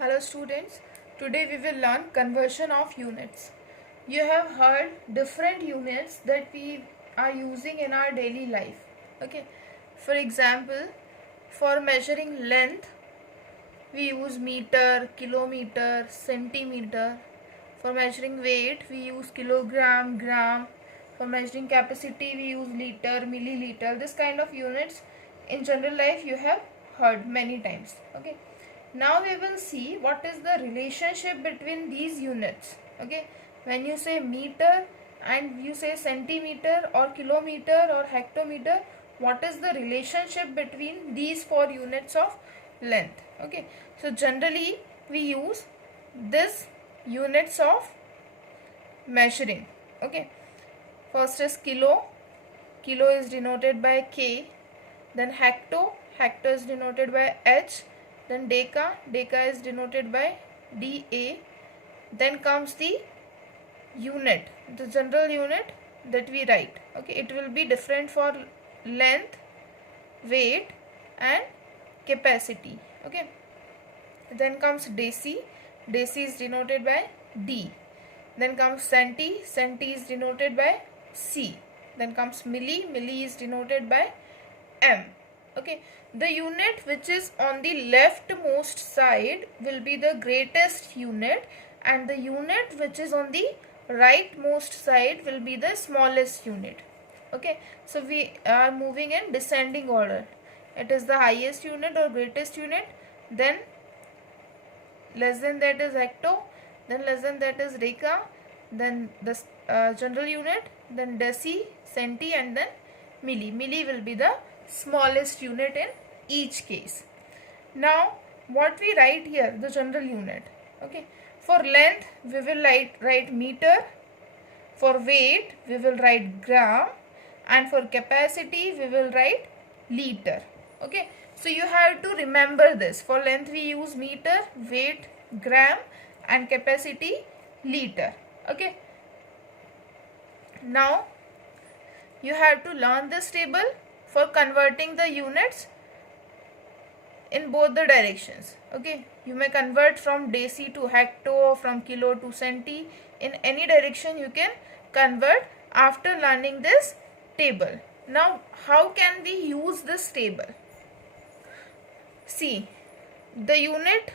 Hello students, today we will learn conversion of units. You have heard different units that we are using in our daily life. Okay, for example, for measuring length, we use meter, kilometer, centimeter. For measuring weight, we use kilogram, gram. For measuring capacity, we use liter, milliliter. This kind of units in general life you have heard many times. Okay. Now we will see what is the relationship between these units. Okay. When you say meter and you say centimeter or kilometer or hectometer, what is the relationship between these four units of length? Okay. So generally we use this units of measuring. Okay, first is kilo. Kilo is denoted by K. Then hecto. Hecto is denoted by H. Then deca. Deca is denoted by DA. Then comes the unit, the general unit that we write. Okay, it will be different for length, weight and capacity. Okay, then comes deci. Deci is denoted by D. Then comes centi. Centi is denoted by C. Then comes milli. Milli is denoted by M. Okay, the unit which is on the leftmost side will be the greatest unit, and the unit which is on the rightmost side will be the smallest unit. Okay, so we are moving in descending order. It is the highest unit or greatest unit, then less than that is hecto, then less than that is deca, then the general unit, then deci, centi and then milli. Milli will be the smallest unit in each case. Now what we write here, the general unit. Okay, for length we will write meter, for weight we will write gram, and for capacity we will write liter. Okay, so you have to remember this. For length we use meter, weight gram and capacity liter. Okay, now you have to learn this table for converting the units in both the directions. Okay, you may convert from deci to hecto or from kilo to centi. In any direction you can convert after learning this table. Now how can we use this table? See, the unit,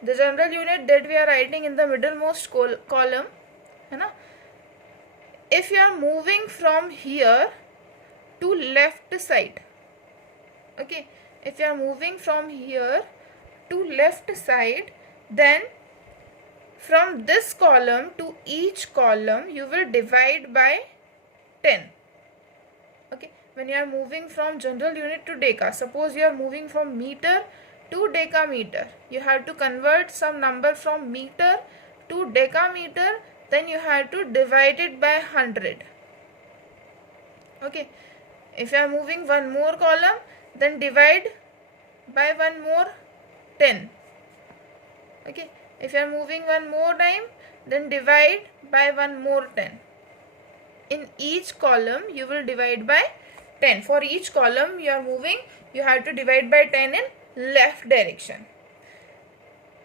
the general unit that we are writing in the middlemost column, if you are moving from here to left side, okay, if you are moving from here to left side, then from this column to each column you will divide by 10. Okay, when you are moving from general unit to deca, suppose you are moving from meter to decameter, you have to convert some number from meter to decameter, then you have to divide it by 100. Okay, if you are moving one more column, then divide by one more 10. Okay, if you are moving one more time, then divide by one more 10. In each column you will divide by 10. For each column you are moving, you have to divide by 10 in left direction.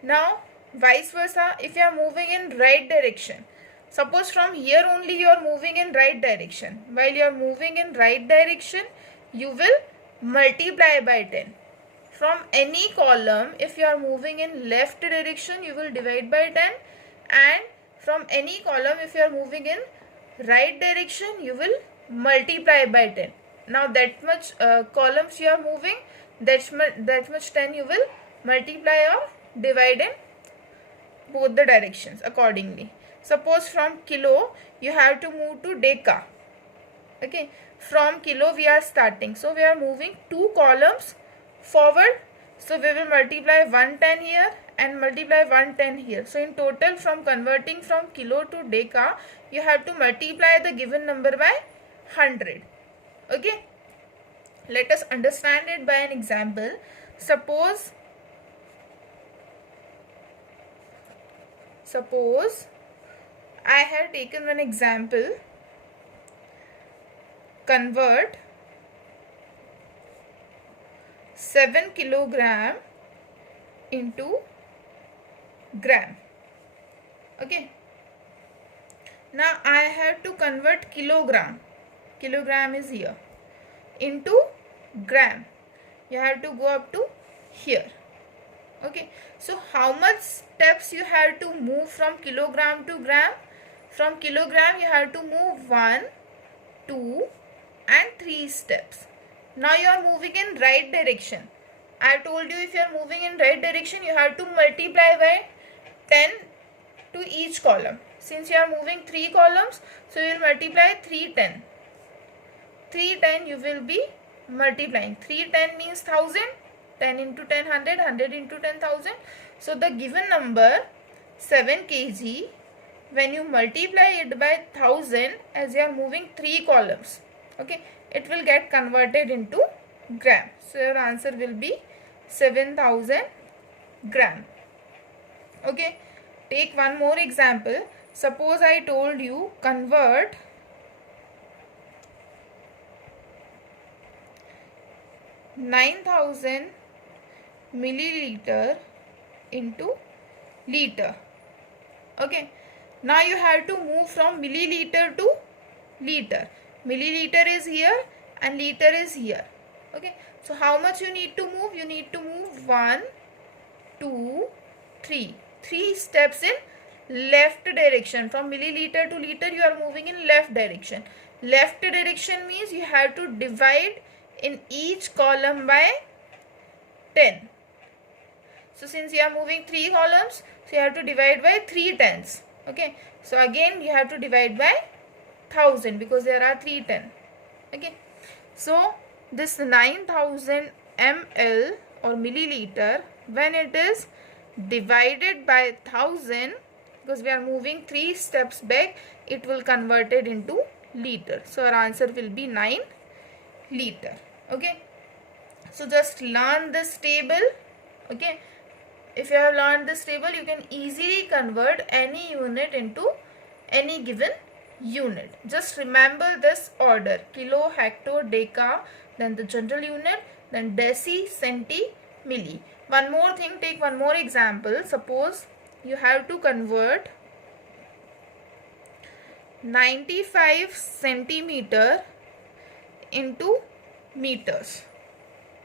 Now vice versa, if you are moving in right direction, suppose from here only you are moving in right direction, while you are moving in right direction you will multiply by 10. From any column, if you are moving in left direction you will divide by 10, and from any column if you are moving in right direction you will multiply by 10. Now that much columns you are moving, that much 10 you will multiply or divide in both the directions accordingly. Suppose from kilo you have to move to deca. Okay, from kilo we are starting, so we are moving 2 columns forward, so we will multiply 110 here and multiply 110 here. So in total, from converting from kilo to deca, you have to multiply the given number by 100. Okay, let us understand it by an example. Suppose I have taken one example. Convert 7 kilogram into gram. Okay. Now I have to convert kilogram. Kilogram is here. Into gram. You have to go up to here. Okay. So how much steps you have to move from kilogram to gram? From kilogram you have to move 1, 2 and 3 steps. Now you are moving in right direction. I have told you if you are moving in right direction, you have to multiply by 10 to each column. Since you are moving 3 columns, so you will multiply 310. 310 you will be multiplying. 310 means 1000. 10 into 10 100, 100 into 10,000. So the given number 7 kg, when you multiply it by 1000, as you are moving 3 columns, okay, it will get converted into gram. So your answer will be 7000 gram. Okay, take one more example. Suppose I told you convert 9000 milliliter into liter. Okay, now you have to move from milliliter to liter. Milliliter is here and liter is here. Okay, so how much you need to move? You need to move 1, 2, 3. 3 steps in left direction. From milliliter to liter you are moving in left direction. Left direction means you have to divide in each column by 10. So since you are moving 3 columns, so you have to divide by 3 tens. Okay, so again you have to divide by 1000 because there are 3 10. Okay, so this 9000 ml or milliliter, when it is divided by 1000, because we are moving 3 steps back, it will convert it into liter. So our answer will be 9 liter. Okay, so just learn this table. Okay, if you have learned this table, you can easily convert any unit into any given unit. Just remember this order: kilo, hecto, deca, then the general unit, then deci, centi, milli. One more thing, take one more example. Suppose you have to convert 95 centimeter into meters.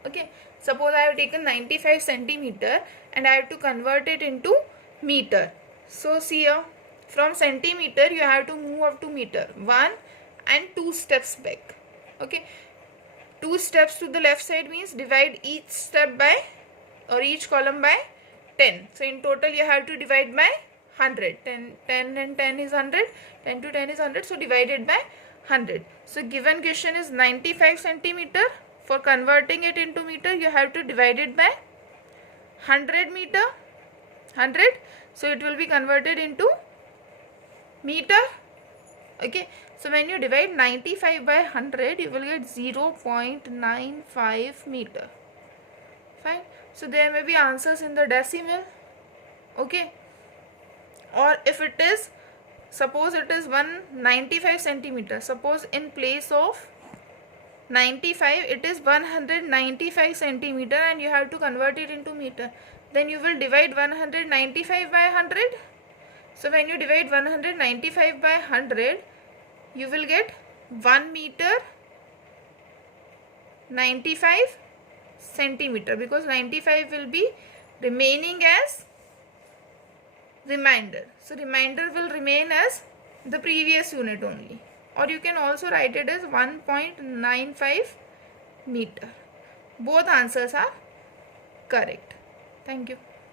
Okay, suppose I have taken 95 centimeter and I have to convert it into meter. So see here, from centimeter you have to move up to meter. 1 and 2 steps back. Okay, 2 steps to the left side means divide each step by or each column by 10. So in total you have to divide by 100. 10 and 10 is 100. 10 to 10 is 100. So divided by 100. So given question is 95 centimeter. For converting it into meter, you have to divide it by 100 meter. 100. So it will be converted into meter. Okay. So when you divide 95 by 100, you will get 0.95 meter. Fine. So there may be answers in the decimal. Okay. Or if it is, suppose it is 195 centimeter. Suppose in place of 95 it is 195 centimeter and you have to convert it into meter. Then you will divide 195 by 100. So when you divide 195 by 100, you will get 1 meter 95 centimeter, because 95 will be remaining as remainder. So remainder will remain as the previous unit only. Or you can also write it as 1.95 meter. Both answers are correct. Thank you.